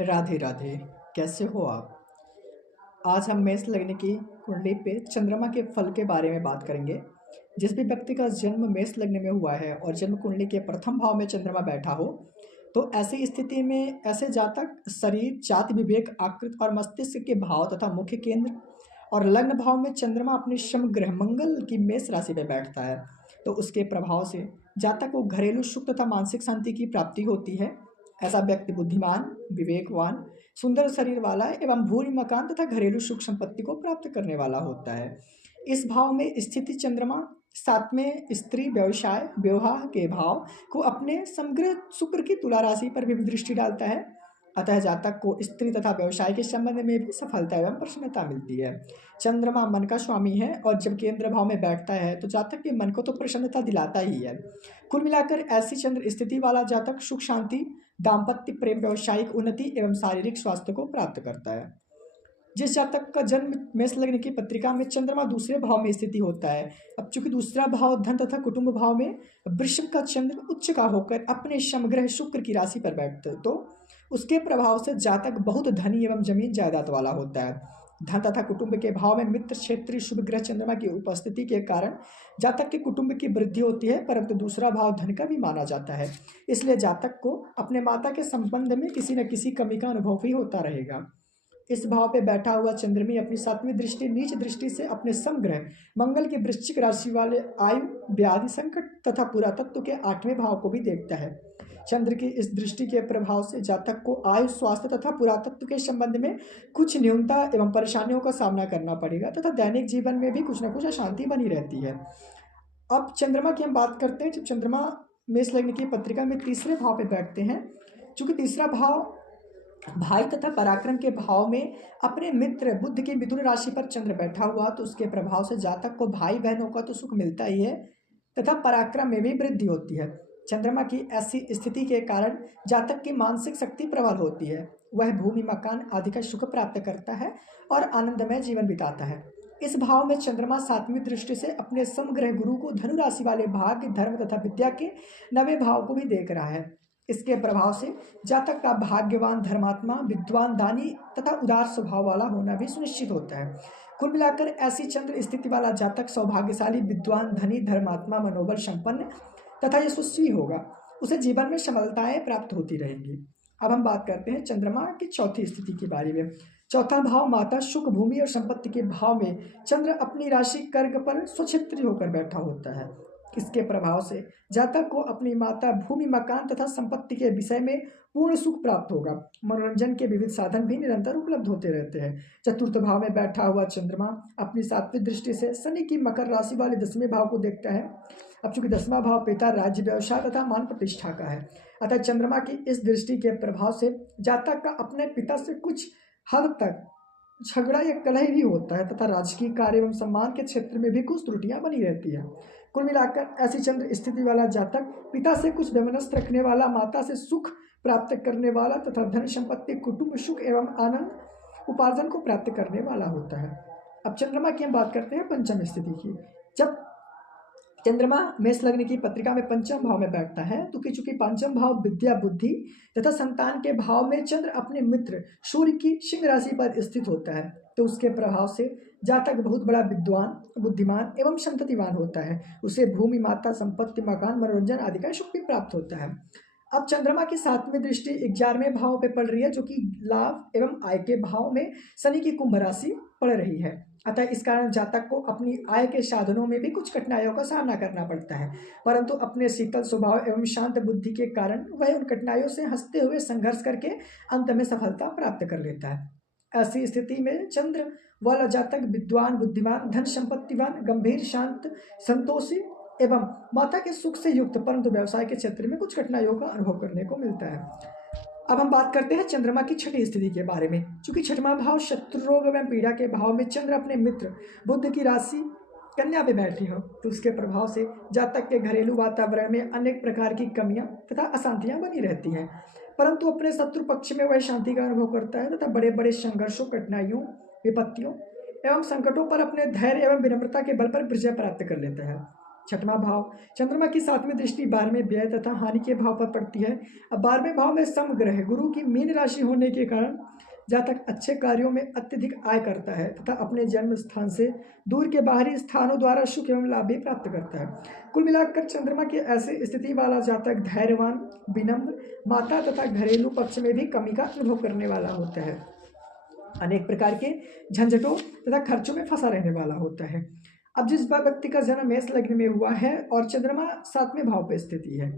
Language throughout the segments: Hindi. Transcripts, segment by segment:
राधे राधे। कैसे हो आप? आज हम मेष लगने की कुंडली पे चंद्रमा के फल के बारे में बात करेंगे। जिस भी व्यक्ति का जन्म मेष लग्न में हुआ है और जन्म कुंडली के प्रथम भाव में चंद्रमा बैठा हो, तो ऐसी स्थिति में ऐसे जातक शरीर, जाति विवेक, आकृत और मस्तिष्क के भाव तथा मुख्य केंद्र और लग्न भाव में चंद्रमा अपने शम ग्रह मंगल की मेष राशि में बैठता है, तो उसके प्रभाव से जातक को घरेलू सुख तथा मानसिक शांति की प्राप्ति होती है। ऐसा व्यक्ति बुद्धिमान, विवेकवान, सुंदर शरीर वाला एवं भूरी मकान तथा घरेलू सुख संपत्ति को प्राप्त करने वाला होता है। इस भाव में स्थिति चंद्रमा सातवें स्त्री व्यवसाय विवाह के भाव को अपने समग्र शुक्र की तुला राशि पर भी दृष्टि डालता है। अतः जातक को स्त्री तथा व्यवसाय के संबंध में भी सफलता एवं प्रसन्नता मिलती है। चंद्रमा मन का स्वामी है और जब केंद्र भाव में बैठता है तो जातक के मन को तो प्रसन्नता दिलाता ही है। कुल मिलाकर ऐसी चंद्र स्थिति वाला जातक सुख शांति, दाम्पत्य प्रेम, व्यावसायिक उन्नति एवं शारीरिक स्वास्थ्य को प्राप्त करता है। जिस जातक का जन्म मेष लग्न की पत्रिका में चंद्रमा दूसरे भाव में स्थिति होता है, अब चूंकि दूसरा भाव धन तथा कुटुंब भाव में वृषभ का चंद्र उच्च का होकर अपने समग्रह शुक्र की राशि पर बैठते हैं, तो उसके प्रभाव से जातक बहुत धनी एवं जमीन जायदाद वाला होता है। धन तथा कुटुंब के भाव में मित्र क्षेत्रीय शुभ ग्रह चंद्रमा की उपस्थिति के कारण जातक के कुटुंब की वृद्धि होती है, परंतु दूसरा भाव धन का भी माना जाता है। इसलिए जातक को अपने माता के संबंध में किसी न किसी कमी का अनुभव ही होता रहेगा। इस भाव पे बैठा हुआ चंद्रमी अपनी सातवीं दृष्टि नीच दृष्टि से अपने समग्रह मंगल की वृश्चिक राशि वाले आयु, व्याधि, संकट तथा पुरातत्व के आठवें भाव को भी देखता है। चंद्र की इस दृष्टि के प्रभाव से जातक को आयु, स्वास्थ्य तथा पुरातत्व के संबंध में कुछ न्यूनता एवं परेशानियों का सामना करना पड़ेगा तथा दैनिक जीवन में भी कुछ न कुछ अशांति बनी रहती है। अब चंद्रमा की हम बात करते हैं। जब चंद्रमा मेष लग्न की पत्रिका में तीसरे भाव पे बैठते हैं, चूंकि तीसरा भाव भाई तथा पराक्रम के भाव में अपने मित्र बुध की मिथुन राशि पर चंद्र बैठा हुआ, तो उसके प्रभाव से जातक को भाई बहनों का तो सुख मिलता ही है तथा पराक्रम में भी वृद्धि होती है। चंद्रमा की ऐसी स्थिति के कारण जातक की मानसिक शक्ति प्रबल होती है। वह भूमि, मकान आदि का सुख प्राप्त करता है और आनंदमय जीवन बिताता है। इस भाव में चंद्रमा सातवीं दृष्टि से अपने समग्रह गुरु को धनु राशि वाले भाग्य, धर्म तथा विद्या के नवे भाव को भी देख रहा है। इसके प्रभाव से जातक का भाग्यवान, धर्मात्मा, विद्वान, दानी तथा उदार स्वभाव वाला होना भी सुनिश्चित होता है। कुल मिलाकर ऐसी चंद्र स्थिति वाला जातक सौभाग्यशाली, विद्वान, धनी, धर्मात्मा, मनोबल संपन्न तथा यशस्वी होगा। उसे जीवन में सफलताएं प्राप्त होती रहेंगी। अब हम बात करते हैं चंद्रमा की चौथी स्थिति के बारे में। चौथा भाव माता, सुख, भूमि और संपत्ति के भाव में चंद्र अपनी राशि कर्क पर स्वक्षेत्री होकर बैठा होता है। इसके प्रभाव से जातक को अपनी माता, भूमि, मकान तथा संपत्ति के विषय में पूर्ण सुख प्राप्त होगा। मनोरंजन के विविध साधन भी निरंतर उपलब्ध होते रहते हैं। चतुर्थ भाव में बैठा हुआ चंद्रमा अपनी सात्विक दृष्टि से शनि की मकर राशि वाले 10वें भाव को देखता है। अब चूंकि 10वां भाव पिता, राज्य, व्यवसाय तथा मान प्रतिष्ठा का है, अतः चंद्रमा की इस दृष्टि के प्रभाव से जातक का अपने पिता से कुछ हद तक झगड़ा या कलह भी होता है तथा राजकीय कार्य एवं सम्मान के क्षेत्र में भी कुछ त्रुटियां बनी रहती है। कुल मिलाकर ऐसी चंद्र स्थिति वाला जातक पिता से कुछ वैमनस्य रखने वाला, माता से सुख प्राप्त करने वाला तथा धन संपत्ति, कुटुंब सुख एवं आनंद उपार्जन को प्राप्त करने वाला होता है। अब चंद्रमा की हम बात करते हैं पंचम स्थिति की। जब चंद्रमा मेष लग्न की पत्रिका में पंचम भाव में बैठता है, तो चूंकि पंचम भाव विद्या, बुद्धि तथा संतान के भाव में चंद्र अपने मित्र सूर्य की सिंह राशि पर स्थित होता है, तो उसके प्रभाव से जातक बहुत बड़ा विद्वान, बुद्धिमान एवं संततिवान होता है। उसे भूमि, माता, संपत्ति, मकान, मनोरंजन आदि का सुख भी प्राप्त होता है। अब चंद्रमा की सातवीं दृष्टि 11वें भाव पे पड़ रही है, जो कि लाभ एवं आय के भाव में शनि की कुंभ राशि पड़ रही है। अतः इस कारण जातक को अपनी आय के साधनों में भी कुछ कठिनाइयों का सामना करना पड़ता है, परंतु अपने शीतल स्वभाव एवं शांत बुद्धि के कारण वह उन कठिनाइयों से हंसते हुए संघर्ष करके अंत में सफलता प्राप्त कर लेता है। ऐसी स्थिति में चंद्र वाला जातक विद्वान, बुद्धिमान, धन संपत्तिवान, गंभीर, शांत, संतोषी एवं माता के सुख से युक्त, परंतु व्यवसाय के क्षेत्र में कुछ कठिनाइयों का अनुभव करने को मिलता है। अब हम बात करते हैं चंद्रमा की छठी स्थिति के बारे में। चूंकि छठवां भाव शत्रु रोग एवं पीड़ा के भाव में चंद्र अपने मित्र बुध की राशि कन्या पे बैठी हो, तो उसके प्रभाव से जातक के घरेलू वातावरण में अनेक प्रकार की कमियां तथा अशांतियां बनी रहती हैं, परंतु अपने शत्रु पक्ष में वह शांति का अनुभव करता है तथा बड़े बड़े संघर्षों, कठिनाइयों, विपत्तियों एवं संकटों पर अपने धैर्य एवं विनम्रता के बल पर विजय प्राप्त कर लेता है। छठवां भाव, चंद्रमा की सातवीं दृष्टि 12वें व्यय तथा हानि के भाव पर पड़ती है। अब 12वें भाव में समग्रह गुरु की मीन राशि होने के कारण जातक अच्छे कार्यों में अत्यधिक आय करता है तथा अपने जन्म स्थान से दूर के बाहरी स्थानों द्वारा सुख एवं लाभ भी प्राप्त करता है। कुल मिलाकर चंद्रमा की ऐसी स्थिति वाला जातक धैर्यवान, विनम्र, माता तथा घरेलू पक्ष में भी कमी का अनुभव करने वाला होता है। अनेक प्रकार के झंझटों तथा खर्चों में फंसा रहने वाला होता है। अब जिस व्यक्ति का जन्म मेष लग्न में हुआ है और चंद्रमा सातवें भाव पर स्थिति है,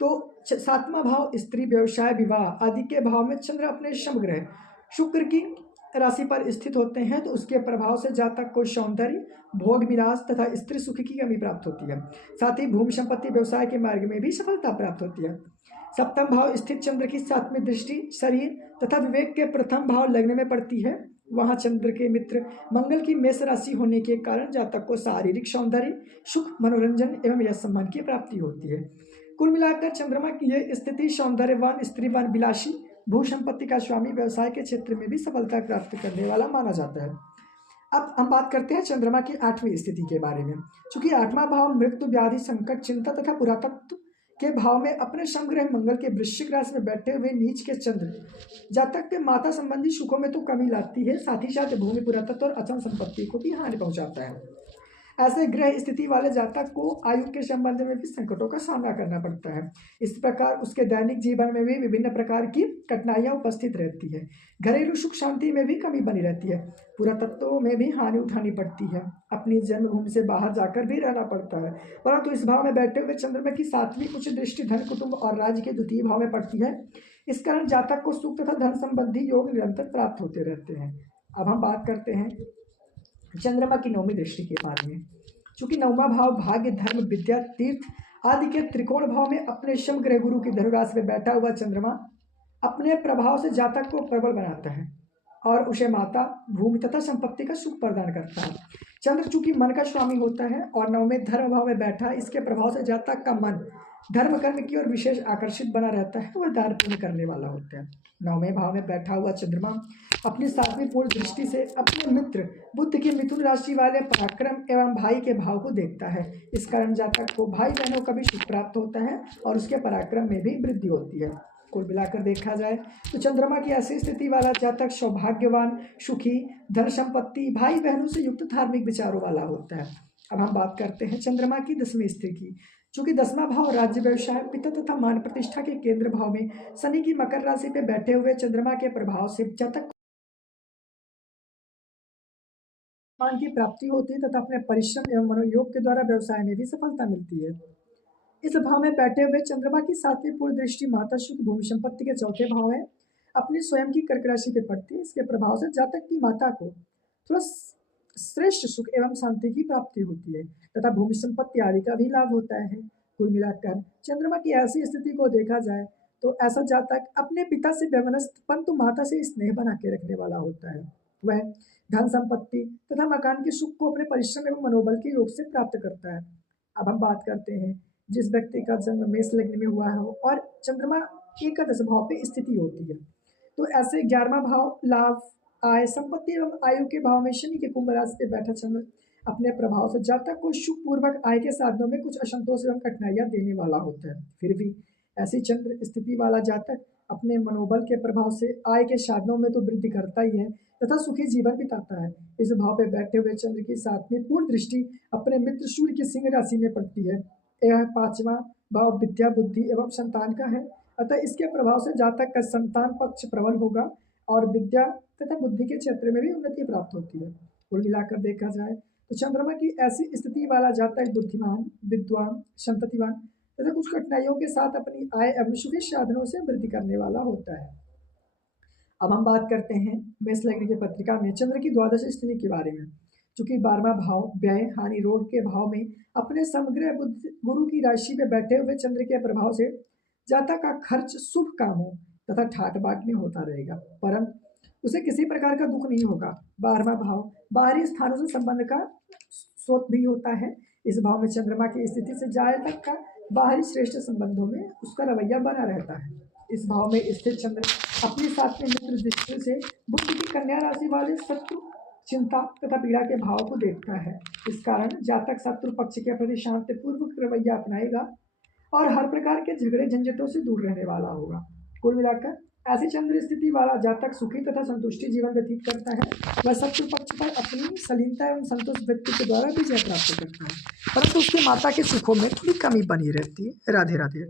तो सातवां भाव स्त्री, व्यवसाय, विवाह आदि के भाव में चंद्र अपने समग्रह शुक्र की राशि पर स्थित होते हैं, तो उसके प्रभाव से जातक को सौंदर्य, भोग विलास तथा स्त्री सुख की कमी प्राप्त होती है। साथ ही भूमि संपत्ति व्यवसाय के मार्ग में भी सफलता प्राप्त होती है। सप्तम भाव स्थित चंद्र की सातवीं दृष्टि शरीर तथा विवेक के प्रथम भाव लग्न में पड़ती है। वहां चंद्र के मित्र मंगल की मेष राशि होने के कारण जातक को शारीरिक सौंदर्य, सुख, मनोरंजन एवं यश सम्मान की प्राप्ति होती है। कुल मिलाकर चंद्रमा की यह स्थिति सौंदर्यवान, स्त्रीवान, विलासी, भू संपत्ति का स्वामी, व्यवसाय के क्षेत्र में भी सफलता प्राप्त करने वाला माना जाता है। अब हम बात करते हैं चंद्रमा की आठवीं स्थिति के बारे में। चूंकि आठवां भाव मृत्यु, व्याधि, संकट, चिंता तथा पुरातत्व के भाव में अपने समग्रह मंगल के वृश्चिक राशि में बैठे हुए नीच के चंद्र जातक के माता संबंधी सुखों में तो कमी लाती है, साथ ही साथ भूमि, पुरातत्व और अचल संपत्ति को भी हानि पहुंचाता है। ऐसे ग्रह स्थिति वाले जातक को आयु के संबंध में भी संकटों का सामना करना पड़ता है। इस प्रकार उसके दैनिक जीवन में भी विभिन्न प्रकार की कठिनाइयां उपस्थित रहती है। घरेलू सुख शांति में भी कमी बनी रहती है, पुरातत्वों में भी हानि उठानी पड़ती है, अपनी जन्मभूमि से बाहर जाकर भी रहना पड़ता है। परंतु इस भाव में बैठे हुए चंद्रमा की सातवीं उच्च दृष्टि धन, कुटुंब और राज्य के द्वितीय भाव में पड़ती है। इस कारण जातक को सुख तथा धन संबंधी योग निरंतर प्राप्त होते रहते हैं। अब हम बात करते हैं चंद्रमा की नौवीं दृष्टि के बारे में। चूंकि नौवां भाव भाग्य, धर्म, विद्या, तीर्थ आदि के त्रिकोण भाव में अपने समग्रह गुरु की धनुराशि में बैठा हुआ चंद्रमा अपने प्रभाव से जातक को प्रबल बनाता है और उसे माता, भूमि तथा संपत्ति का सुख प्रदान करता है। चंद्र चूंकि मन का स्वामी होता है और नवमें धर्म भाव में बैठा, इसके प्रभाव से जातक का मन धर्म कर्म की ओर विशेष आकर्षित बना रहता है, वह दान पुण्य करने वाला होता है। नौवें भाव में बैठा हुआ चंद्रमा अपनी सातवीं पूर्ण दृष्टि से अपने मित्र बुध की मिथुन राशि वाले पराक्रम एवं भाई के भाव को देखता है। इस कारण जातक को भाई बहनों का भी सुख प्राप्त होता है और उसके पराक्रम में भी वृद्धि होती है। कुल मिलाकर देखा जाए तो चंद्रमा की ऐसी स्थिति वाला जातक सौभाग्यवान, सुखी, धन संपत्ति, भाई बहनों से युक्त धार्मिक विचारों वाला होता है। अब हम बात करते हैं चंद्रमा की 10वीं स्थिति की। चूंकि 10वां भाव राज्य, व्यवसाय, पिता तथा मान प्रतिष्ठा के केंद्र भाव में शनि की मकर राशि पे बैठे हुए चंद्रमा के प्रभाव से जातक मान की प्राप्ति होती है तथा अपने परिश्रम एवं मनोयोग के द्वारा व्यवसाय में भी सफलता मिलती है। इस भाव में बैठे हुए चंद्रमा की सातवीं पूर्ण दृष्टि माता शुक्र भूमि संपत्ति के चौथे भाव है अपनी स्वयं की कर्क राशि पे पड़ती है। इसके प्रभाव से जातक की माता को थोड़ा श्रेष्ठ सुख एवं शांति की प्राप्ति होती है तथा भूमि संपत्ति आदि का भी लाभ होता है। कुल मिलाकर चंद्रमा की ऐसी स्थिति को देखा जाए तो ऐसा जातक अपने पिता से वैमनस्थ परंतु माता से स्नेह बना के रखने वाला होता है। वह धन संपत्ति तथा मकान के सुख को अपने परिश्रम एवं मनोबल के योग से प्राप्त करता है। अब हम बात करते हैं जिस व्यक्ति का जन्म मेष लग्न में हुआ हो और चंद्रमा एकादश भाव पे स्थिति होती है, तो ऐसे 11वां भाव लाभ, आय, संपत्ति एवं आयु के भाव में शनि के कुंभ राशि पे बैठा चंद्र अपने प्रभाव से जातक को सुख पूर्वक आय के साधनों में कुछ असंतोष एवं कठिनाइयां देने वाला होता है। फिर भी ऐसी चंद्र स्थिति वाला जातक अपने मनोबल के प्रभाव से आय के साधनों में तो वृद्धि करता ही है तथा सुखी जीवन बिताता है। इस भाव पे बैठे हुए चंद्र की सातवीं पूर्ण दृष्टि अपने मित्र सूर्य की सिंह राशि में पड़ती है। यह 5वां भाव विद्या, बुद्धि एवं संतान का है, अतः इसके प्रभाव से जातक का संतान पक्ष प्रबल होगा और विद्या तथा बुद्धि के क्षेत्र में भी उन्नति प्राप्त होती है। कुल मिलाकर देखा जाए तो चंद्रमा की ऐसी स्थिति वाला जातक बुद्धिमान, विद्वान, संततिवान तथा कुछ कठिनाइयों के साथ अपनी आय एवं सुखी साधनों से वृद्धि करने वाला होता है। अब हम बात करते हैं मेष लग्न की पत्रिका में चंद्र की द्वादश स्थिति के बारे में। चूंकि 12वां भाव व्यय, हानि, रोग के भाव में अपने समग्र गुरु की राशि में बैठे हुए चंद्र के प्रभाव से जातक का खर्च शुभ कामों तथा ठाट बाट में होता रहेगा, परंतु उसे किसी प्रकार का दुख नहीं होगा। 12वां भाव बाहरी स्थानों से संबंध का स्रोत भी होता है। इस भाव में चंद्रमा की स्थिति से जातक का बाहरी श्रेष्ठ संबंधों में उसका रवैया बना रहता है। इस भाव में स्थित चंद्र अपनी सातवीं मित्र दृष्टि से बुध की कन्या राशि वाले शत्रु चिंता तथा पीड़ा के भाव को देखता है। इस कारण जातक शत्रु पक्ष के प्रति शांतिपूर्वक रवैया अपनाएगा और हर प्रकार के झगड़े झंझटों से दूर रहने वाला होगा। कुल मिलाकर ऐसी चंद्र स्थिति वाला जातक सुखी तथा संतुष्टि जीवन व्यतीत करता है। वह शत्रु पक्ष पर अपनी सलीनता एवं संतोष व्यक्ति के द्वारा विजय प्राप्त करता है, परंतु उसकी माता के सुखों में थोड़ी कमी बनी रहती है। राधे राधे।